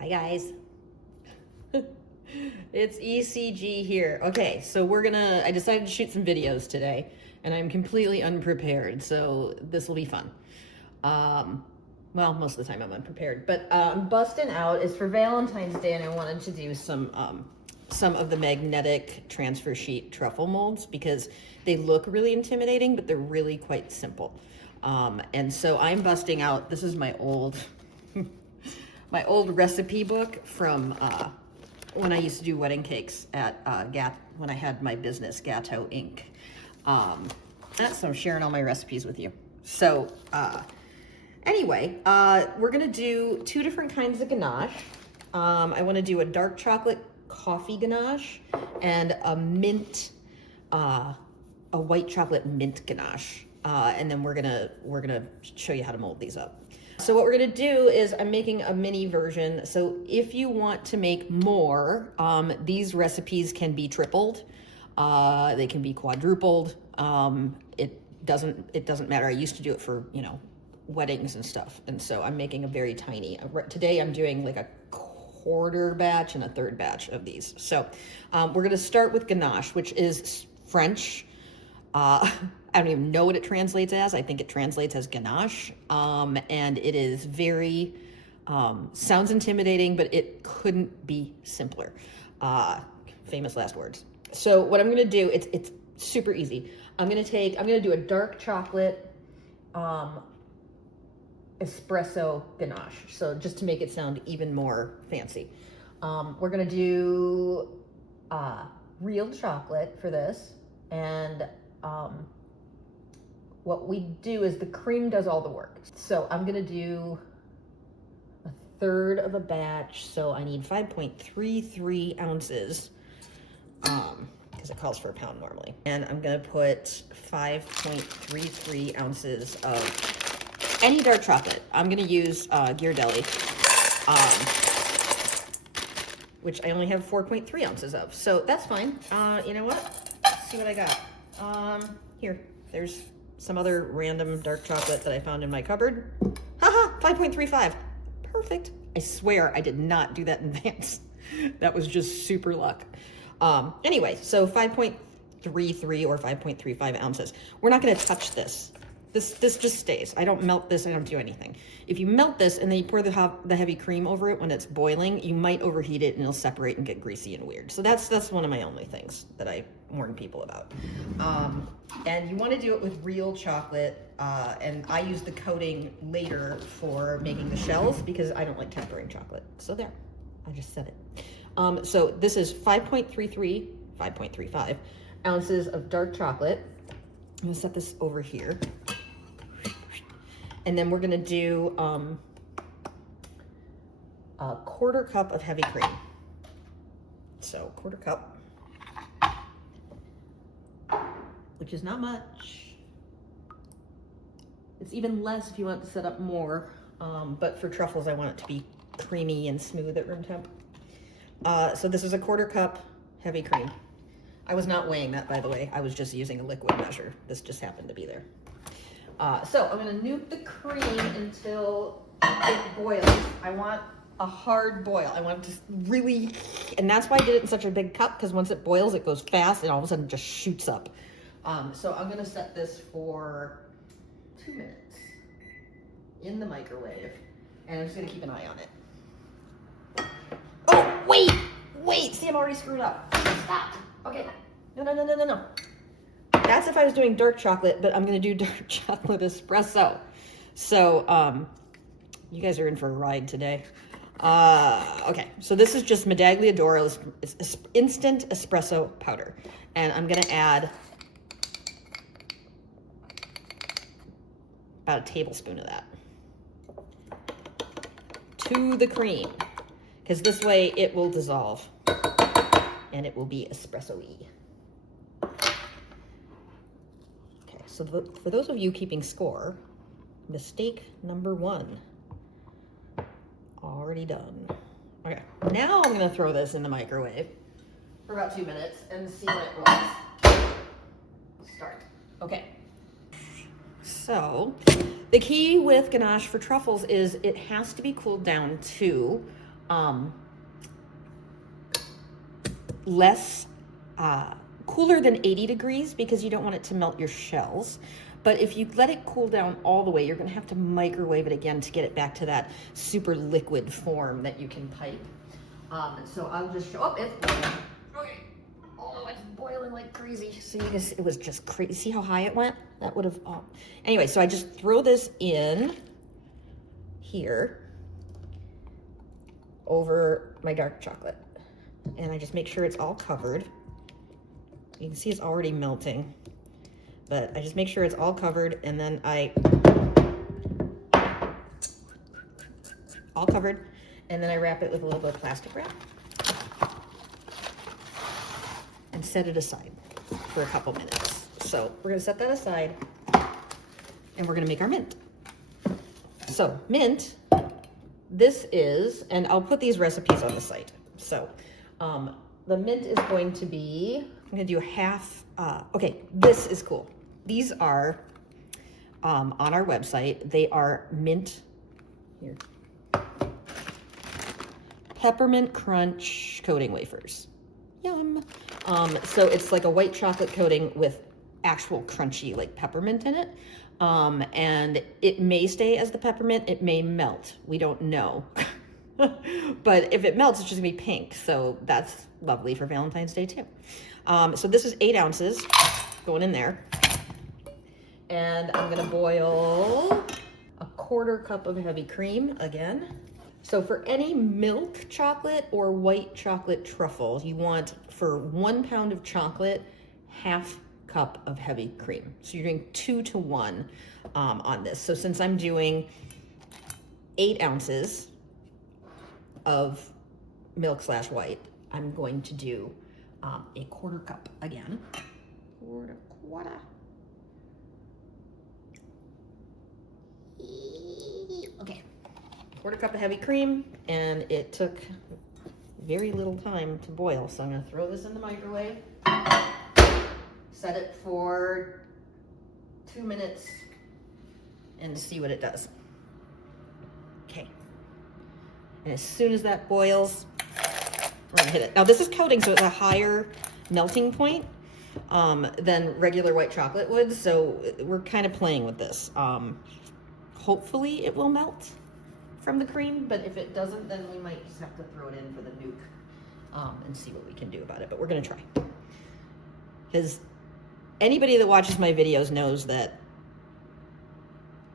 Hi guys. It's ECG here. Okay, so I decided to shoot some videos today and I'm completely unprepared, so this will be fun. Well, most of the time I'm unprepared, but I'm busting out. It's for Valentine's Day and I wanted to do some of the magnetic transfer sheet truffle molds because they look really intimidating, but they're really quite simple. And so I'm busting out, this is my old my old recipe book from when I used to do wedding cakes at when I had my business, Gatto Inc. So I'm sharing all my recipes with you. So anyway, we're gonna do two different kinds of ganache. I wanna do a dark chocolate coffee ganache and a mint, a white chocolate mint ganache. And then we're gonna show you how to mold these up. So what we're gonna do is I'm making a mini version. So if you want to make more, these recipes can be tripled. They can be quadrupled. It doesn't matter. I used to do it for, weddings and stuff. And so I'm making a very tiny, today I'm doing like a quarter batch and a third batch of these. So we're gonna start with ganache, which is French. I don't even know what it translates as. I think it translates as ganache. And it is very, sounds intimidating, but it couldn't be simpler. Famous last words. So what I'm gonna do, it's super easy. I'm gonna do a dark chocolate, espresso ganache. So just to make it sound even more fancy. We're gonna do, real chocolate for this. And, what we do is the cream does all the work. So I'm gonna do a third of a batch. So I need 5.33 ounces, because it calls for a pound normally. And I'm gonna put 5.33 ounces of any dark chocolate. I'm gonna use Ghirardelli, which I only have 4.3 ounces of. So that's fine. You know what? Let's see what I got. Here, there's some other random dark chocolate that I found in my cupboard. Haha, 5.35. Perfect. I swear I did not do that in advance. That was just super luck. Anyway, so 5.33 or 5.35 ounces. We're not gonna touch this. This just stays. I don't melt this, I don't do anything. If you melt this and then you pour the heavy cream over it when it's boiling, you might overheat it and it'll separate and get greasy and weird. So that's one of my only things that I warn people about. And you wanna do it with real chocolate, and I use the coating later for making the shells because I don't like tempering chocolate. So there, I just said it. So this is 5.35 ounces of dark chocolate. I'm gonna set this over here. And then we're gonna do a quarter cup of heavy cream. So quarter cup, which is not much. It's even less if you want to set up more, but for truffles, I want it to be creamy and smooth at room temp. So this is a quarter cup heavy cream. I was not weighing that, by the way. I was just using a liquid measure. This just happened to be there. So I'm gonna nuke the cream until it boils. I want a hard boil. I want it to really, and that's why I did it in such a big cup, because once it boils, it goes fast and all of a sudden it just shoots up. So I'm gonna set this for 2 minutes in the microwave, and I'm just gonna keep an eye on it. Oh, wait, see, I'm already screwed up. Stop. Okay, no. That's if I was doing dark chocolate, but I'm gonna do dark chocolate espresso. So, you guys are in for a ride today. Okay, so this is just Medaglia d'Oro, it's instant espresso powder. And I'm gonna add about a tablespoon of that to the cream, because this way it will dissolve and it will be espresso-y. So for those of you keeping score, mistake number 1, already done. Okay, now I'm gonna throw this in the microwave for about 2 minutes and see when it boils. Start. Okay. So the key with ganache for truffles is it has to be cooled down to less cooler than 80 degrees because you don't want it to melt your shells. But if you let it cool down all the way, you're gonna have to microwave it again to get it back to that super liquid form that you can pipe. So I'll just show up it. Okay. Oh, it's boiling like crazy. See, it was just crazy. See how high it went? That would have, anyway, so I just throw this in here over my dark chocolate. And I just make sure it's all covered. You can see it's already melting, but I just make sure it's all covered, and then all covered, and then I wrap it with a little bit of plastic wrap and set it aside for a couple minutes. So we're gonna set that aside, and we're gonna make our mint. So mint, this is, and I'll put these recipes on the site. So the mint is going to be, I'm gonna do a half, okay, this is cool. These are on our website. They are mint, here, peppermint crunch coating wafers. Yum. So it's like a white chocolate coating with actual crunchy like peppermint in it. And it may stay as the peppermint, it may melt. We don't know. But if it melts, it's just gonna be pink. So that's lovely for Valentine's Day too. So this is 8 ounces going in there. And I'm gonna boil a 1/4 cup of heavy cream again. So for any milk chocolate or white chocolate truffles, you want, for 1 pound of chocolate, 1/2 cup of heavy cream. So you're doing 2 to 1 on this. So since I'm doing 8 ounces of milk/white, I'm going to do a 1/4 cup again. Quarter. Okay, 1/4 cup of heavy cream, and it took very little time to boil. So I'm gonna throw this in the microwave, set it for 2 minutes, and see what it does. Okay, and as soon as that boils, we're gonna hit it. Now this is coating, so it's a higher melting point than regular white chocolate would, so we're kind of playing with this. Hopefully it will melt from the cream, but if it doesn't, then we might just have to throw it in for the nuke and see what we can do about it, but we're gonna try. Because anybody that watches my videos knows that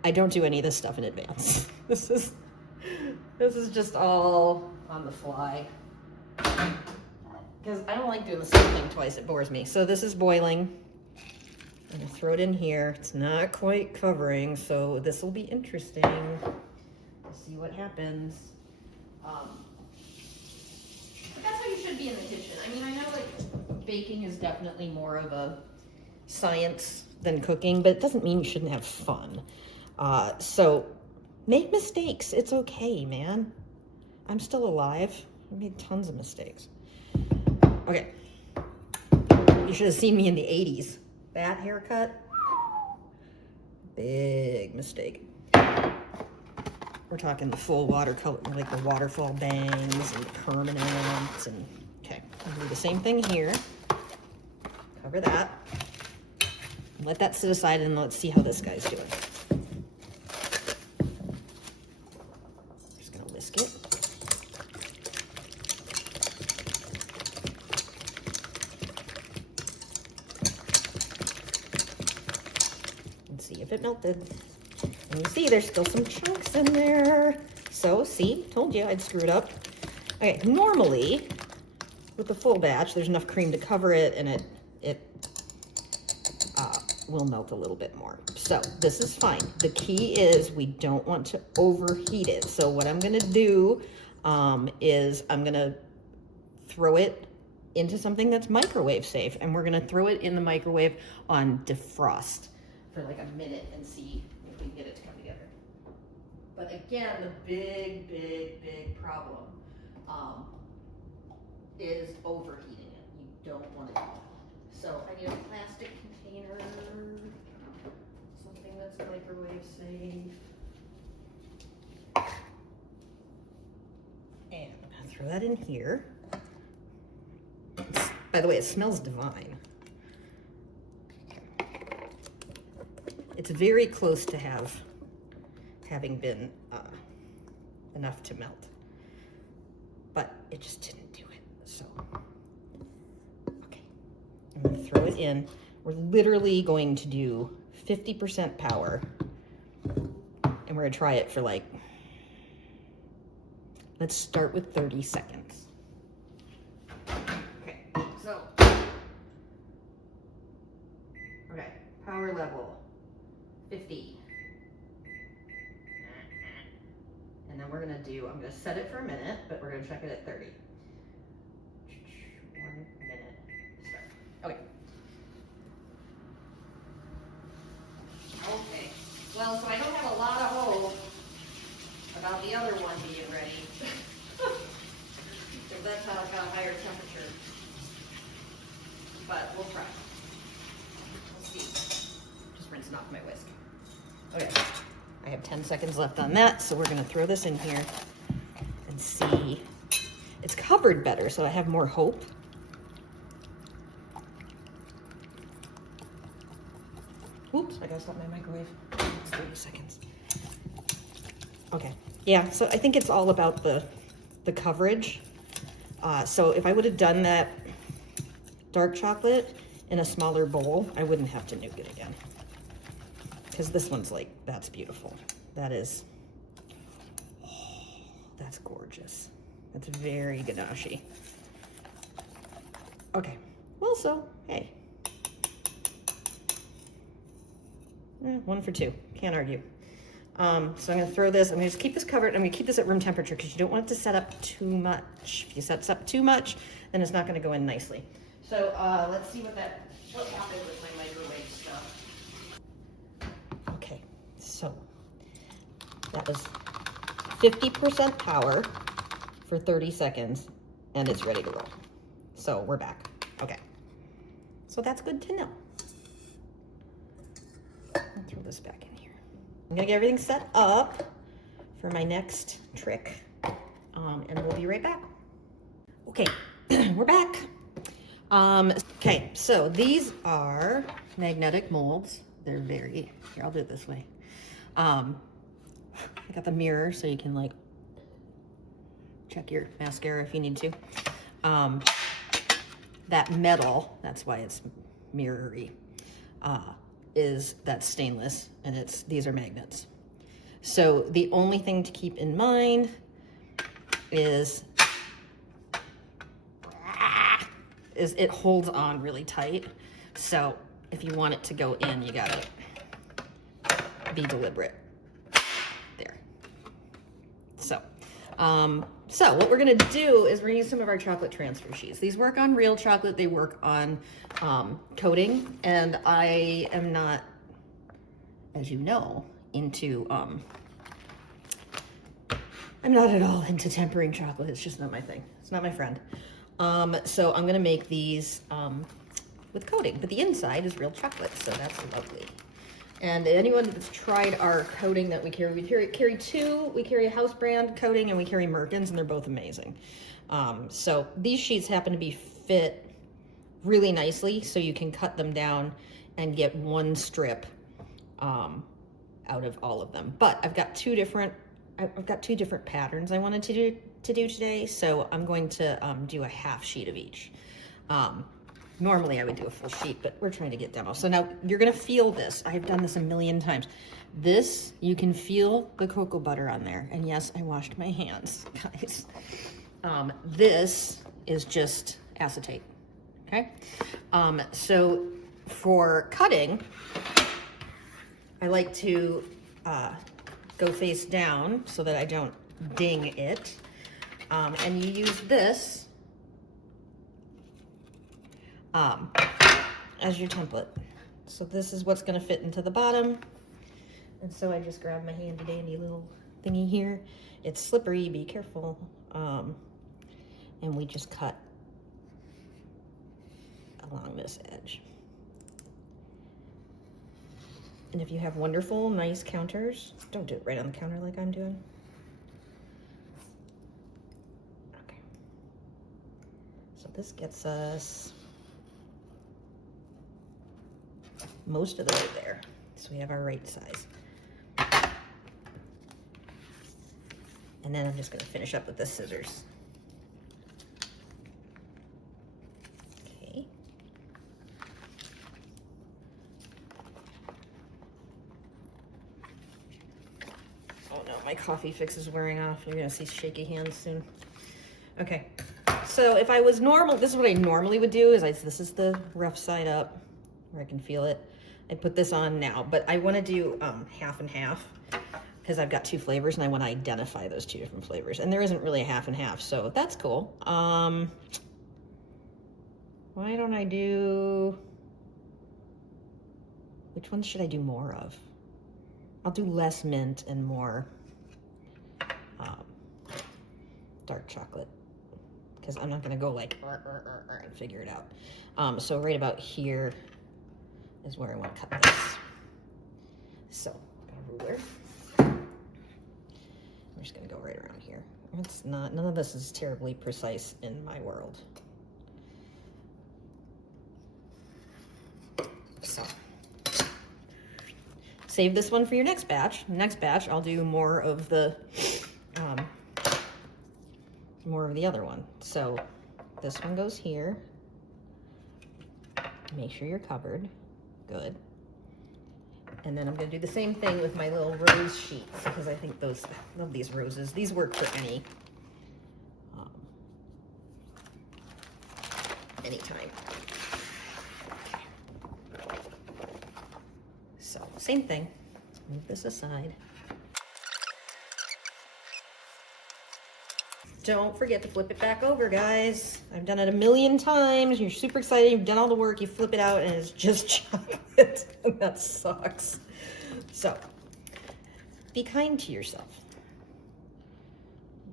I don't do any of this stuff in advance. This is just all on the fly. Because I don't like doing the same thing twice, it bores me. So this is boiling. I'm gonna throw it in here. It's not quite covering, so this will be interesting. We'll see what happens. But that's how you should be in the kitchen. I mean, I know like baking is definitely more of a science than cooking, but it doesn't mean you shouldn't have fun. So make mistakes. It's okay, man. I'm still alive. I made tons of mistakes. Okay. You should have seen me in the 80s. That haircut, big mistake. We're talking the full watercolor, like the waterfall bangs and permanent, and okay. I'm gonna do the same thing here. Cover that. Let that sit aside, and let's see how this guy's doing. Just gonna whisk it. See if it melted. And you see there's still some chunks in there. So see, told you I'd screwed up. Okay, normally with the full batch, there's enough cream to cover it, and it will melt a little bit more. So this is fine. The key is we don't want to overheat it. So what I'm gonna do is I'm gonna throw it into something that's microwave safe, and we're gonna throw it in the microwave on defrost for like a minute and see if we can get it to come together. But again, the big problem is overheating it. You don't want to do that. So I need a plastic container, something that's microwave safe, and throw that in here. By the way, it smells divine. It's very close to having been enough to melt, but it just didn't do it. So, okay, I'm gonna throw it in. We're literally going to do 50% power, and we're gonna try it for like, let's start with 30 seconds. Okay, so, okay, power level 50. And then we're gonna I'm gonna set it for a minute, but we're gonna check it at 30. 1 minute, start. Okay. Okay, well, so I don't have a lot of hope about the other one being ready. Because that's how it got a higher temperature. But we'll try. We'll see. Just rinsing off my whisk. Okay, I have 10 seconds left on that, so we're gonna throw this in here and see. It's covered better, so I have more hope. Oops, I gotta stop my microwave. It's 30 seconds. Okay, yeah, so I think it's all about the coverage. So if I would have done that dark chocolate in a smaller bowl, I wouldn't have to nuke it again. Because this one's like, that's beautiful. That is, oh, that's gorgeous. That's very ganache. Okay, well, so, hey. 1 for 2, can't argue. So I'm gonna throw this, I'm gonna just keep this covered. I'm gonna keep this at room temperature because you don't want it to set up too much. If you set up too much, then it's not gonna go in nicely. So let's see what happened with my microwave stuff. Okay, so that was 50% power for 30 seconds and it's ready to roll. So we're back, okay. So that's good to know. I'll throw this back in here. I'm gonna get everything set up for my next trick, and we'll be right back. Okay, we're back. Okay, so these are magnetic molds. They're here, I'll do it this way. I got the mirror so you can like check your mascara if you need to. That metal, that's why it's mirrory, that's stainless, and these are magnets. So the only thing to keep in mind is it holds on really tight. So if you want it to go in, you gotta be deliberate. There. So what we're gonna do is we're gonna use some of our chocolate transfer sheets. These work on real chocolate, they work on coating, and I am not, as you know, into, I'm not at all into tempering chocolate. It's just not my thing. It's not my friend. So I'm gonna make these with coating, but the inside is real chocolate, so that's lovely. And anyone that's tried our coating that we carry two. We carry a house brand coating and we carry Merkins, and they're both amazing. So these sheets happen to be fit really nicely, so you can cut them down and get one strip out of all of them. But I've got two different patterns I wanted to do today, so I'm going to do a half sheet of each. Normally I would do a full sheet, but we're trying to get demo. So now you're gonna feel this. I've done this a million times. This, you can feel the cocoa butter on there. And yes, I washed my hands, guys. This is just acetate, okay? So for cutting, I like to go face down so that I don't ding it. And you use this as your template. So this is what's gonna fit into the bottom. And so I just grab my handy dandy little thingy here. It's slippery, be careful. And we just cut along this edge. And if you have wonderful, nice counters, don't do it right on the counter like I'm doing. Okay. So this gets us most of the way there. So we have our right size. And then I'm just going to finish up with the scissors. Okay. Oh no, my coffee fix is wearing off. You're going to see shaky hands soon. Okay. So if I was normal, this is what I normally would do, is this is the rough side up where I can feel it. I put this on now, but I want to do half and half, because I've got two flavors and I want to identify those two different flavors. And there isn't really a half and half, so that's cool. Why don't I do, which ones should I do more of? I'll do less mint and more dark chocolate, because I'm not going to go like and figure it out. So right about here is where I want to cut this. So, got a ruler. I'm just going to go right around here. It's not, none of this is terribly precise in my world. So, save this one for your next batch. Next batch, I'll do more of the other one. So this one goes here. Make sure you're covered. Good. And then I'm going to do the same thing with my little rose sheets, because I think I love these roses. These work for any time. So same thing. Move this aside. Don't forget to flip it back over, guys. I've done it a million times. You're super excited. You've done all the work. You flip it out and it's just chocolate. And that sucks. So be kind to yourself.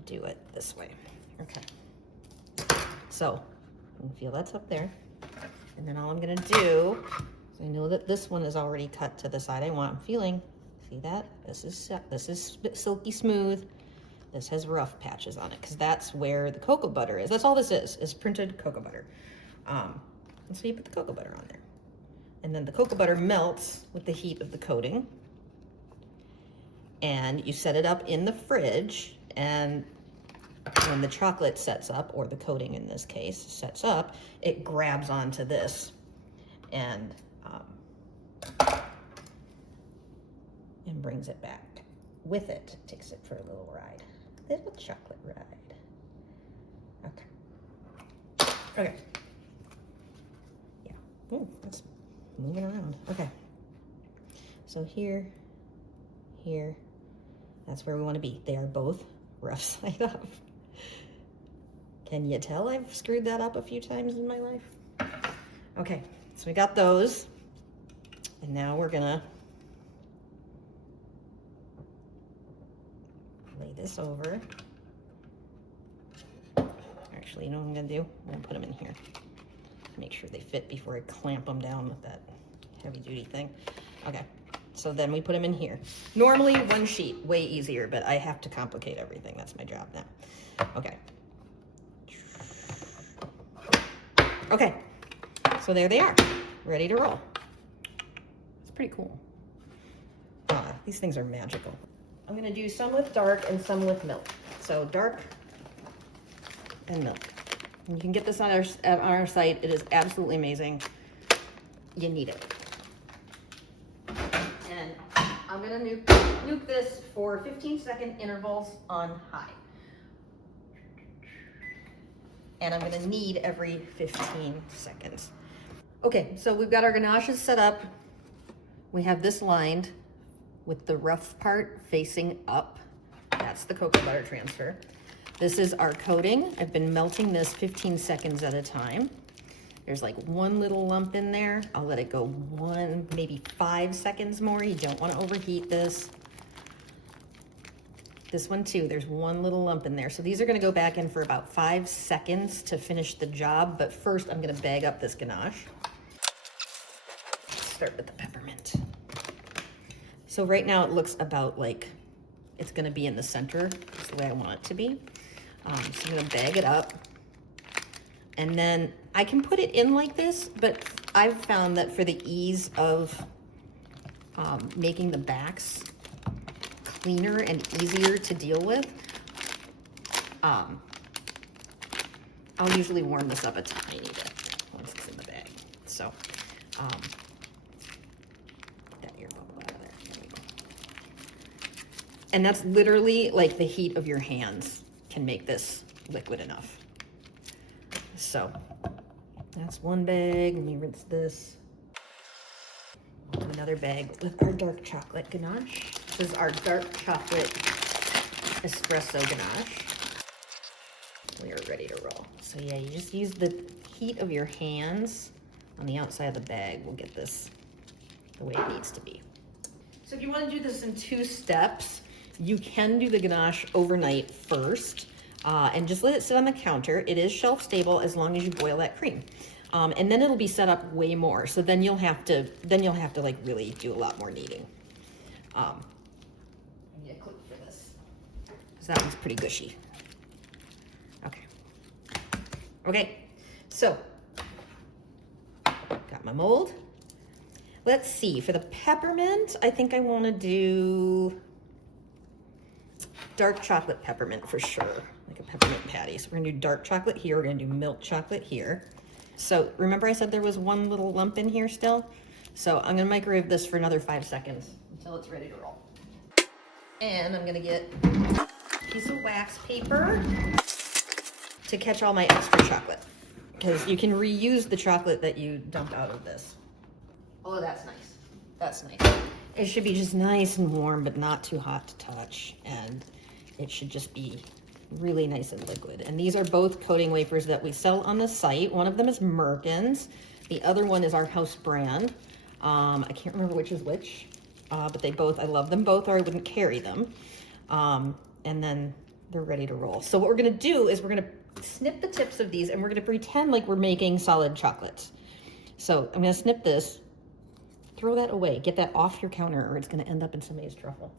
Do it this way. Okay. So you can feel that's up there. And then all I'm going to do, I know that this one is already cut to the side I want. I'm feeling, see that? This is silky smooth. This has rough patches on it, because that's where the cocoa butter is. That's all this is printed cocoa butter. And so you put the cocoa butter on there. And then the cocoa butter melts with the heat of the coating. And you set it up in the fridge, and when the chocolate sets up, or the coating in this case sets up, it grabs onto this and brings it back with it. Takes it for a little ride. Little chocolate ride. Okay. Okay. Yeah. Ooh, that's moving around. Okay. So here, that's where we want to be. They are both rough side up. Can you tell I've screwed that up a few times in my life? Okay, so we got those. And now we're gonna lay this over. Actually, you know what I'm gonna do? I'm gonna put them in here. Make sure they fit before I clamp them down with that heavy duty thing. Okay, so then we put them in here. Normally one sheet, way easier, but I have to complicate everything. That's my job now. Okay. Okay, so there they are, ready to roll. It's pretty cool. These things are magical. I'm gonna do some with dark and some with milk. So dark and milk. And you can get this on our site. It is absolutely amazing. You need it. And I'm gonna nuke this for 15-second intervals on high. And I'm gonna knead every 15 seconds. Okay, so we've got our ganaches set up. We have this lined with the rough part facing up. That's the cocoa butter transfer. This is our coating. I've been melting this 15 seconds at a time. There's like one little lump in there. I'll let it go maybe 5 seconds more. You don't wanna overheat this. This one too, there's one little lump in there. So these are gonna go back in for about 5 seconds to finish the job, but first I'm gonna bag up this ganache. Start with the peppermint. So right now it looks about like it's gonna be in the center. That's the way I want it to be. So I'm gonna bag it up. And then I can put it in like this, but I've found that for the ease of making the backs cleaner and easier to deal with, I'll usually warm this up a tiny bit once it's in the bag. So, get that air bubble out of there. There we go. And that's literally like the heat of your hands can make this liquid enough. So, that's one bag. Let me rinse this. Do another bag with our dark chocolate ganache. This is our dark chocolate espresso ganache. We are ready to roll. So yeah, you just use the heat of your hands on the outside of the bag. We'll get this the way it needs to be. So if you want to do this in 2 steps, you can do the ganache overnight first and just let it sit on the counter. It is shelf stable as long as you boil that cream. And then it'll be set up way more. So then you'll have to like really do a lot more kneading. I need a clip for this because that one's pretty gushy. Okay, so got my mold. Let's see, for the peppermint, I think I want to do dark chocolate peppermint for sure, like a peppermint patty. So we're gonna do dark chocolate here, we're gonna do milk chocolate here. So remember I said there was one little lump in here still? So I'm gonna microwave this for another 5 seconds until it's ready to roll. And I'm gonna get a piece of wax paper to catch all my extra chocolate, because you can reuse the chocolate that you dump out of this. Oh, that's nice. That's nice. It should be just nice and warm, but not too hot to touch. And it should just be really nice and liquid. And these are both coating wafers that we sell on the site. One of them is Merkin's. The other one is our house brand. I can't remember which is which, but they both, I love them both, or I wouldn't carry them. And then they're ready to roll. So what we're gonna do is we're gonna snip the tips of these and we're gonna pretend like we're making solid chocolates. So I'm gonna snip this, throw that away, get that off your counter or it's gonna end up in somebody's truffle.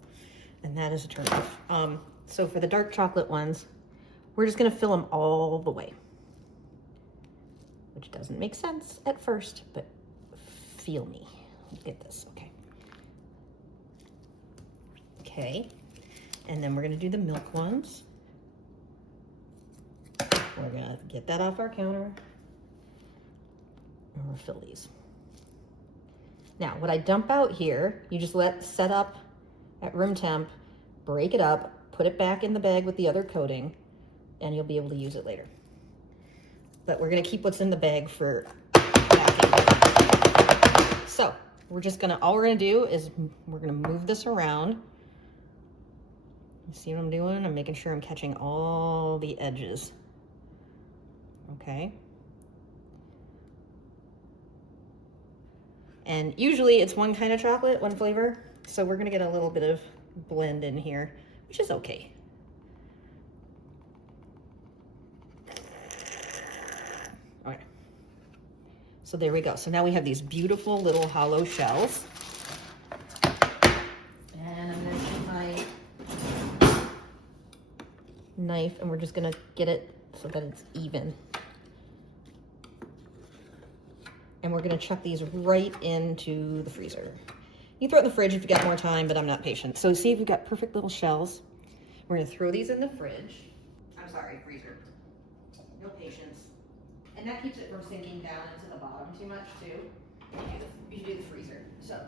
And that is a turnoff. So for the dark chocolate ones, we're just gonna fill them all the way. Which doesn't make sense at first, but feel me. Look at this, okay. Okay, and then we're gonna do the milk ones. We're gonna get that off our counter and we'll fill these. Now, what I dump out here, you just let set up at room temp, break it up, put it back in the bag with the other coating, and you'll be able to use it later. But we're gonna keep what's in the bag for packing. So, all we're gonna do is we're gonna move this around. You see what I'm doing? I'm making sure I'm catching all the edges. Okay. And usually it's one kind of chocolate, one flavor. So we're gonna get a little bit of blend in here, which is okay. Okay. So there we go. So now we have these beautiful little hollow shells. And I'm gonna take my knife and we're just gonna get it so that it's even. And we're gonna chuck these right into the freezer. You throw it in the fridge if you got more time, but I'm not patient. So see if you've got perfect little shells. We're gonna throw these in the fridge. I'm sorry, freezer. No patience. And that keeps it from sinking down into the bottom too much too. You do the freezer, so.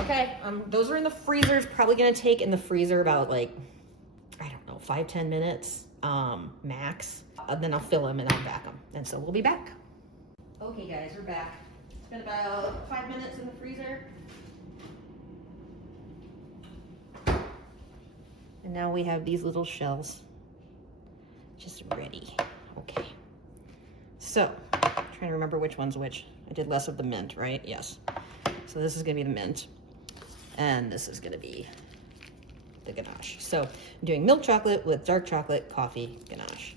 Okay, those are in the freezer. It's probably gonna take in the freezer about like, I don't know, 5-10 minutes max. Then I'll fill them and I'll back them. And so we'll be back. Okay guys, we're back. It's been about 5 minutes in the freezer. And now we have these little shells just ready. Okay. So, trying to remember which one's which. I did less of the mint, right? Yes. So this is gonna be the mint. And this is gonna be the ganache. So I'm doing milk chocolate with dark chocolate coffee ganache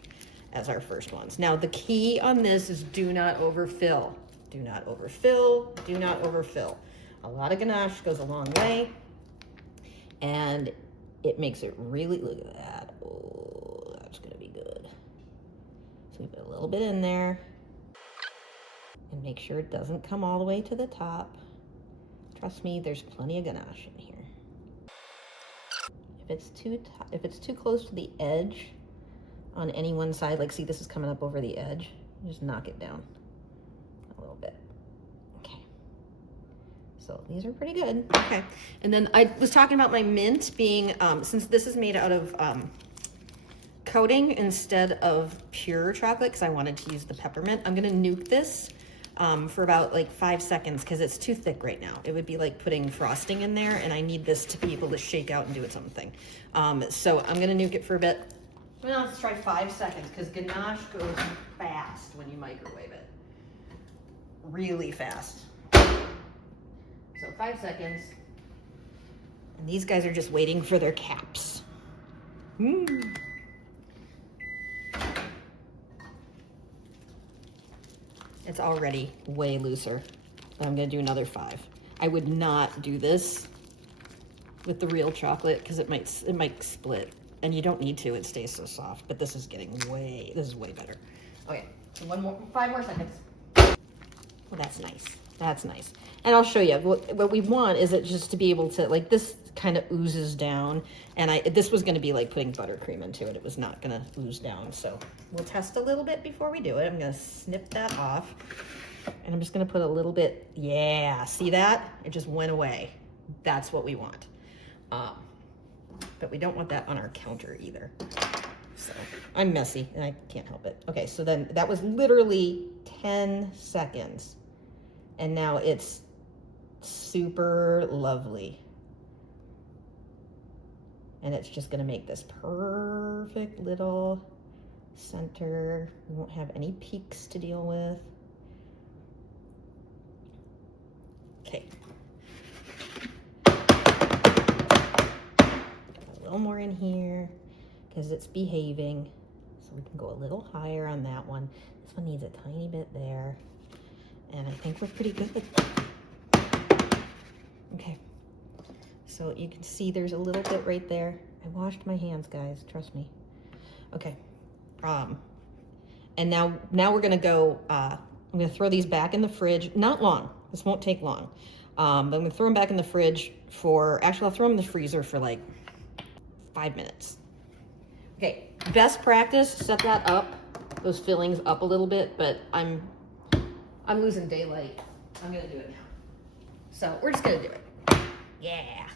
as our first ones. Now the key on this is do not overfill. Do not overfill, do not overfill. A lot of ganache goes a long way and it makes it really, look at that. Oh, that's gonna be good. So we put a little bit in there And make sure it doesn't come all the way to the top. Trust me, there's plenty of ganache in here. If it's too close to the edge on any one side, like see this is coming up over the edge, just knock it down a little bit. Okay. So these are pretty good. Okay. And then I was talking about my mint being, since this is made out of coating instead of pure chocolate, because I wanted to use the peppermint, I'm gonna nuke this for about like 5 seconds because it's too thick right now. It would be like putting frosting in there, and I need this to be able to shake out and do its own thing. So I'm gonna nuke it for a bit. Well, let's try 5 seconds because ganache goes fast when you microwave it. Really fast. So 5 seconds. And these guys are just waiting for their caps. It's already way looser. I'm gonna do another 5. I would not do this with the real chocolate because it might split, and you don't need to. It stays so soft. But this is way better. Okay, so 5 more seconds. Well, that's nice. That's nice. And I'll show you. What we want is it just to be able to, like, this kind of oozes down. And this was going to be like putting buttercream into it. It was not going to ooze down. So we'll test a little bit before we do it. I'm going to snip that off. And I'm just going to put a little bit. Yeah, see that? It just went away. That's what we want. But we don't want that on our counter either. So I'm messy and I can't help it. Okay, so then that was literally 10 seconds. And now it's super lovely. And it's just gonna make this perfect little center. We won't have any peaks to deal with. Okay. A little more in here because it's behaving. So we can go a little higher on that one. This one needs a tiny bit there. And I think we're pretty good. Okay. So you can see there's a little bit right there. I washed my hands, guys, trust me. Okay. And now we're gonna go, I'm gonna throw these back in the fridge. Not long, this won't take long. But I'm gonna throw them back in the fridge actually I'll throw them in the freezer for like 5 minutes. Okay, best practice, set that up, those fillings up a little bit, but I'm losing daylight. I'm gonna do it now. So we're just gonna do it. Yeah.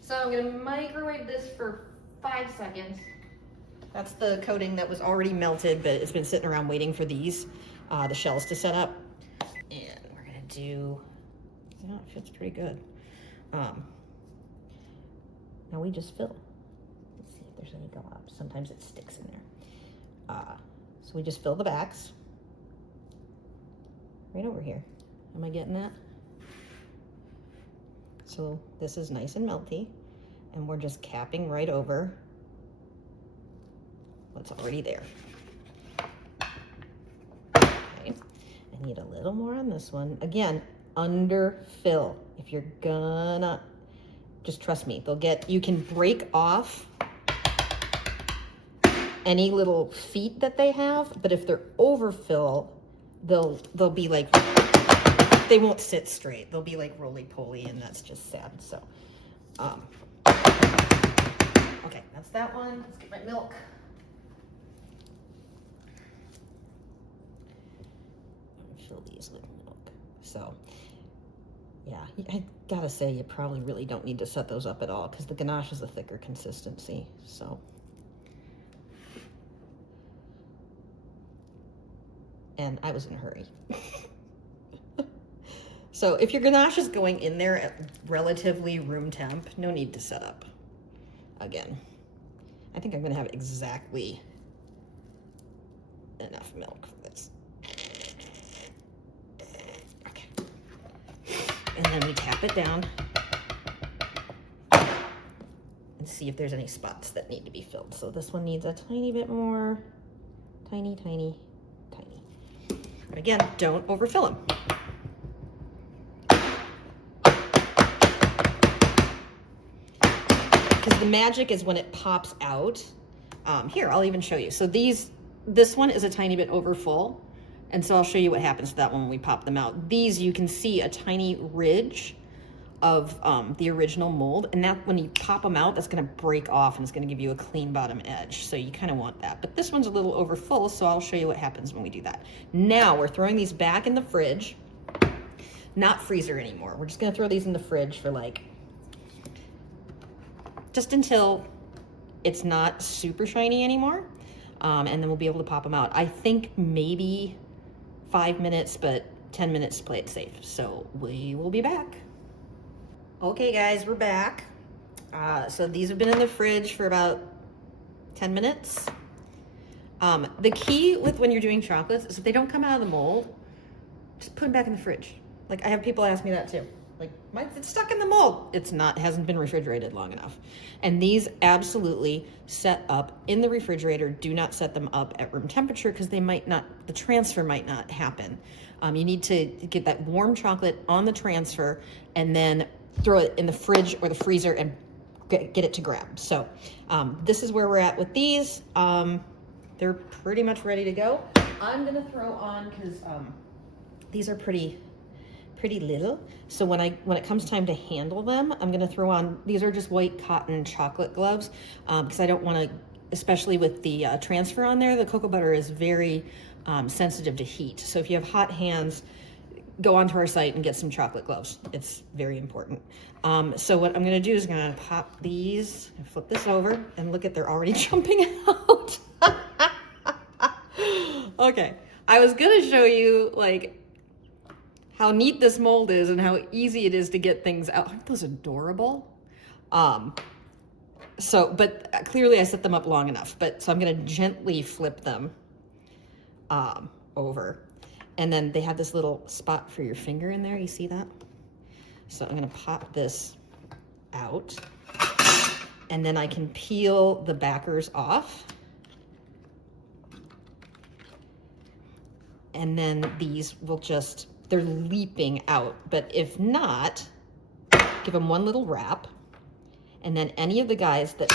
So I'm gonna microwave this for 5 seconds. That's the coating that was already melted, but it's been sitting around waiting for the shells to set up. And we're gonna do, it fits pretty good. Now we just fill. Let's see if there's any globs. Sometimes it sticks in there. So we just fill the backs. Right over here. Am I getting that? So this is nice and melty, and we're just capping right over what's already there. Okay. I need a little more on this one. Again, underfill. If you're gonna, just trust me, you can break off any little feet that they have, but if they're overfill, they'll be like, they won't sit straight. They'll be like roly-poly, and that's just sad. So, okay, that's that one. Let's get my milk. Fill these with milk. So, yeah, I gotta say, you probably really don't need to set those up at all because the ganache is a thicker consistency. So, and I was in a hurry. So if your ganache is going in there at relatively room temp, no need to set up again. I think I'm gonna have exactly enough milk for this. Okay. And then we tap it down and see if there's any spots that need to be filled. So this one needs a tiny bit more, tiny, tiny, tiny. But again, don't overfill them. Because the magic is when it pops out. Here, I'll even show you. So this one is a tiny bit over full, And so I'll show you what happens to that when we pop them out. These, you can see a tiny ridge of the original mold, and that when you pop them out, that's gonna break off and it's gonna give you a clean bottom edge. So you kind of want that. But this one's a little over full, so I'll show you what happens when we do that. Now we're throwing these back in the fridge, not freezer anymore. We're just gonna throw these in the fridge for like, just until it's not super shiny anymore. And then we'll be able to pop them out. I think maybe 5 minutes, but 10 minutes to play it safe. So we will be back. Okay guys, we're back. So these have been in the fridge for about 10 minutes. The key with when you're doing chocolates is if they don't come out of the mold, just put them back in the fridge. Like I have people ask me that too. Like, it's stuck in the mold. It's not, hasn't been refrigerated long enough. And these absolutely set up in the refrigerator. Do not set them up at room temperature because they might not, the transfer might not happen. You need to get that warm chocolate on the transfer and then throw it in the fridge or the freezer and get it to grab. So this is where we're at with these. They're pretty much ready to go. I'm gonna throw on, because these are pretty little. So when it comes time to handle them, I'm gonna throw on, these are just white cotton chocolate gloves, because I don't wanna, especially with the transfer on there, the cocoa butter is very sensitive to heat. So if you have hot hands, go onto our site and get some chocolate gloves. It's very important. So what I'm gonna do is I'm gonna pop these, and flip this over, and look at, they're already jumping out. Okay, I was gonna show you like how neat this mold is and how easy it is to get things out. Aren't those adorable? But clearly I set them up long enough. So I'm gonna gently flip them over. And then they have this little spot for your finger in there, you see that? So I'm gonna pop this out, and then I can peel the backers off. And then these will just, they're leaping out. But if not, give them one little wrap. And then any of the guys that,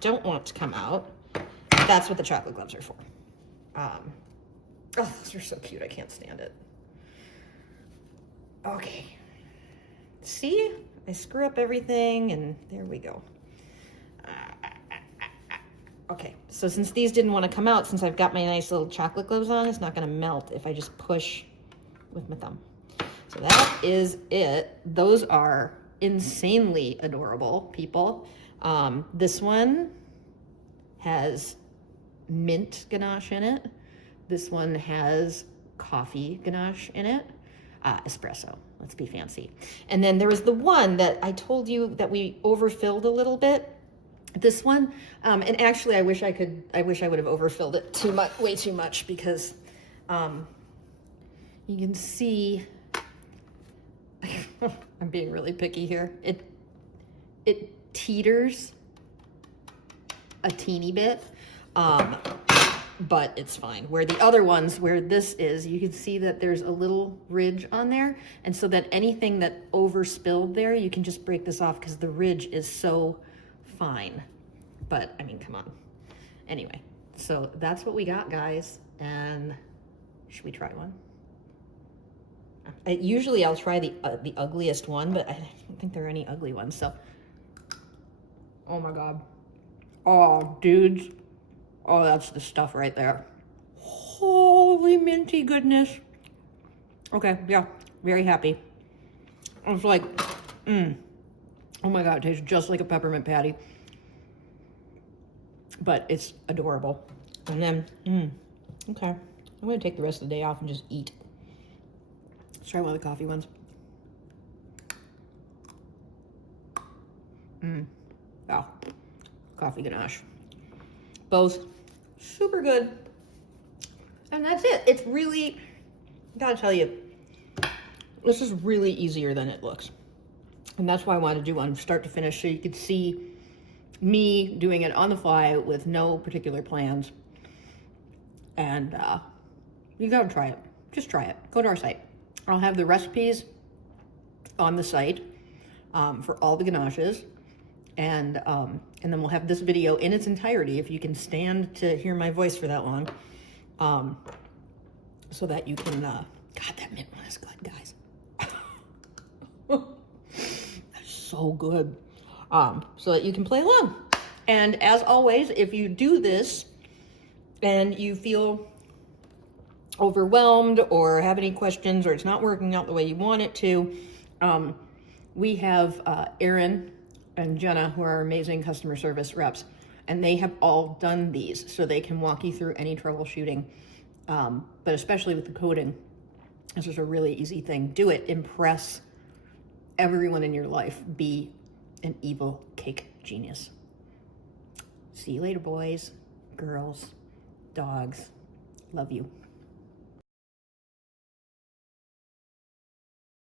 don't want to come out, that's what the chocolate gloves are for. Those are so cute, I can't stand it. Okay. See, I screw up everything and there we go. Okay, so since these didn't want to come out, since I've got my nice little chocolate gloves on, it's not gonna melt if I just push with my thumb. So that is it. Those are insanely adorable, people. This one has mint ganache in it. This one has coffee ganache in it. Espresso, let's be fancy. And then there was the one that I told you that we overfilled a little bit. This one, and actually I wish I would have overfilled it way too much, because you can see, I'm being really picky here. It teeters a teeny bit, but it's fine. Where the other ones, where this is, you can see that there's a little ridge on there. And so that anything that overspilled there, you can just break this off because the ridge is so fine. But I mean, come on. Anyway, so that's what we got, guys. And should we try one? Usually I'll try the ugliest one, but I don't think there are any ugly ones. So, oh my God. Oh, dudes. Oh, that's the stuff right there. Holy minty goodness. Okay, yeah, very happy. It's like, oh my God, it tastes just like a peppermint patty. But it's adorable. And then, okay. I'm gonna take the rest of the day off and just eat. Let's try one of the coffee ones. Yeah, coffee ganache. Both super good. And that's it. It's really, gotta tell you, this is really easier than it looks. And that's why I wanted to do one start to finish, so you could see me doing it on the fly with no particular plans. And you gotta try it. Just try it. Go to our site. I'll have the recipes on the site for all the ganaches. And then we'll have this video in its entirety, if you can stand to hear my voice for that long, so that you can, God, that mint one is good, guys. That's so good. So that you can play along. And as always, if you do this and you feel overwhelmed or have any questions or it's not working out the way you want it to, we have Erin and Jenna, who are our amazing customer service reps, and they have all done these, so they can walk you through any troubleshooting, but especially with the coding. This is a really easy thing. Do it. Impress everyone in your life. Be an evil cake genius. See you later, boys, girls, dogs. Love you.